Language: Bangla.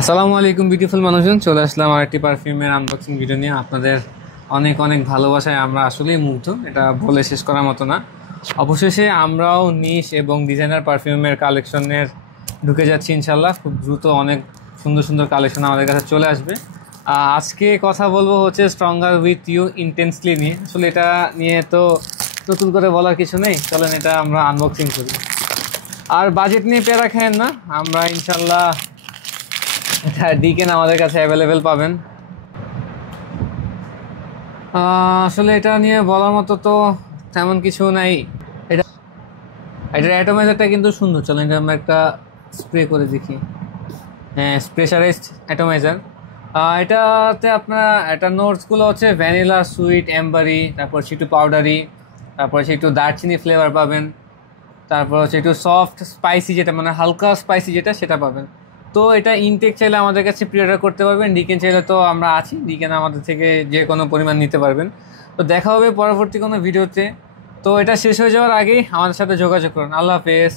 আসসালামু আলাইকুম বিউটিফুল মানুষজন, চলে আসলাম আরেকটি পারফিউমের আনবক্সিং ভিডিও নিয়ে। আপনাদের অনেক অনেক ভালোবাসায় আমরা আসলেই মুগ্ধ, এটা বলে শেষ করার মতো না। অবশেষে আমরাও নিশ এবং ডিজাইনার পারফিউমের কালেকশনের ঢুকে যাচ্ছি ইনশাল্লাহ। খুব দ্রুত অনেক সুন্দর সুন্দর কালেকশন আমাদের কাছে চলে আসবে। আজকে কথা বলবো হচ্ছে স্ট্রঙ্গার উইথ ইউ ইন্টেন্সলি নিয়ে। আসলে এটা নিয়ে তো নতুন করে বলার কিছু নেই, চলেন এটা আমরা আনবক্সিং করি। আর বাজেট নিয়ে প্যারা খায়েন না, আমরা ইনশাল্লাহ এটা ডিকেন আমাদের কাছে অ্যাভেলেবেল পাবেন। আসলে এটা নিয়ে বলার মতো তো তেমন কিছু নাই। এটা এটার অ্যাটোমাইজারটা কিন্তু সুন্দর, চলেন এটা আমরা একটা স্প্রে করে দেখি। হ্যাঁ, প্রেশারাইজড অ্যাটোমাইজার। এটাতে আপনার এটা নোটসগুলো হচ্ছে ভ্যানিলা, সুইট, অ্যাম্বারি, তারপর একটু পাউডারি, তারপর একটু দারচিনি ফ্লেভার পাবেন, তারপর হচ্ছে একটু সফট স্পাইসি, যেটা মানে হালকা স্পাইসি যেটা সেটা পাবেন। তো এটা ইনটেক চাইলে আমাদের কাছে প্রি অর্ডার করতে পারবেন, ডিকেন চাইলে তো আমরা আছি, ডিকেন আমাদের থেকে যে কোনো পরিমাণ নিতে পারবেন। তো দেখা হবে পরবর্তী কোনো ভিডিওতে। তো এটা শেষ হয়ে যাওয়ার আগেই আমাদের সাথে যোগাযোগ করুন। আল্লাহ হাফেজ।